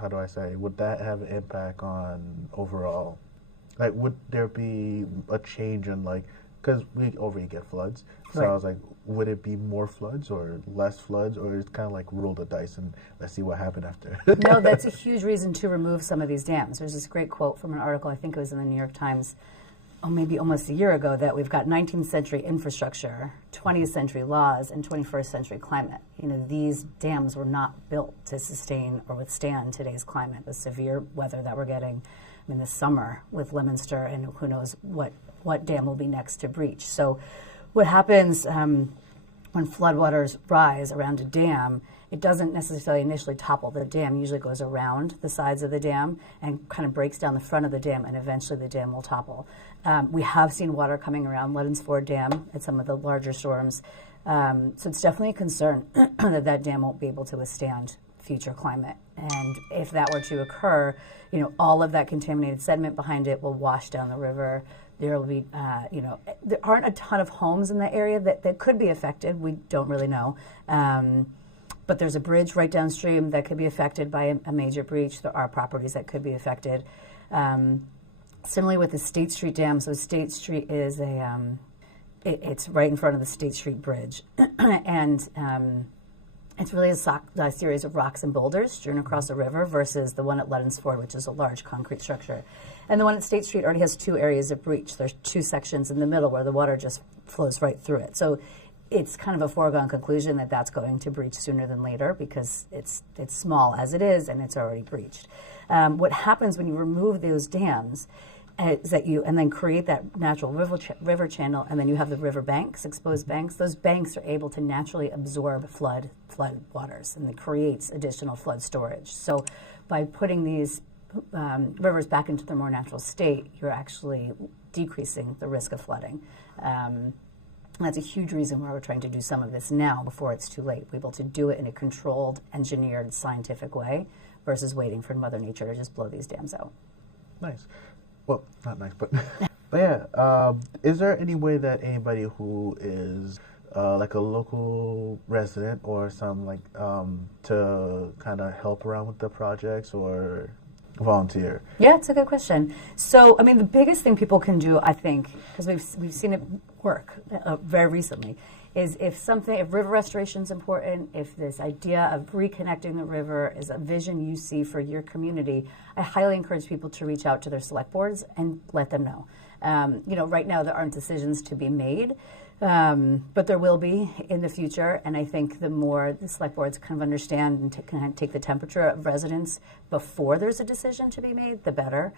how do I say, would that have an impact on overall? Like, would there be a change in, like, because we already get floods, so Right. I was like, would it be more floods or less floods, or it's kind of like roll the dice and let's see what happened after? No, that's a huge reason to remove some of these dams. There's this great quote from an article, I think it was in the New York Times, oh, maybe almost a year ago, that we've got 19th century infrastructure, 20th century laws, and 21st century climate. You know, these dams were not built to sustain or withstand today's climate, the severe weather that we're getting. I mean, this summer with Leominster, and who knows what dam will be next to breach. So what happens when floodwaters rise around a dam, it doesn't necessarily initially topple the dam. It usually goes around the sides of the dam and kind of breaks down the front of the dam, and eventually the dam will topple. We have seen water coming around Leddens Ford Dam at some of the larger storms. So it's definitely a concern that that dam won't be able to withstand future climate. And if that were to occur, you know, all of that contaminated sediment behind it will wash down the river. There will be, you know, there aren't a ton of homes in the area that could be affected. We don't really know. But there's a bridge right downstream that could be affected by a major breach. There are properties that could be affected. Similarly with the State Street Dam, so State Street is it's right in front of the State Street Bridge. And it's really a series of rocks and boulders strewn across a river versus the one at Leddens Ford, which is a large concrete structure. And the one at State Street already has two areas of breach. There's two sections in the middle where the water just flows right through it. So it's kind of a foregone conclusion that that's going to breach sooner than later because it's small as it is and it's already breached. What happens when you remove those dams is that you, and then create that natural river channel, and then you have the river banks, exposed banks. Those banks are able to naturally absorb flood waters, and it creates additional flood storage. So by putting these rivers back into their more natural state, you're actually decreasing the risk of flooding. That's a huge reason why we're trying to do some of this now before it's too late. We're able to do it in a controlled, engineered, scientific way versus waiting for Mother Nature to just blow these dams out. Nice. Well, not nice, but but yeah. Is there any way that anybody who is like a local resident or some like to kind of help around with the projects or volunteer? Yeah, it's a good question. So, I mean, the biggest thing people can do, I think, because we've seen it work very recently, is if river restoration is important, if this idea of reconnecting the river is a vision you see for your community, I highly encourage people to reach out to their select boards and let them know. You know, right now there aren't decisions to be made, but there will be in the future. And I think the more the select boards kind of understand and kind of take the temperature of residents before there's a decision to be made, the better.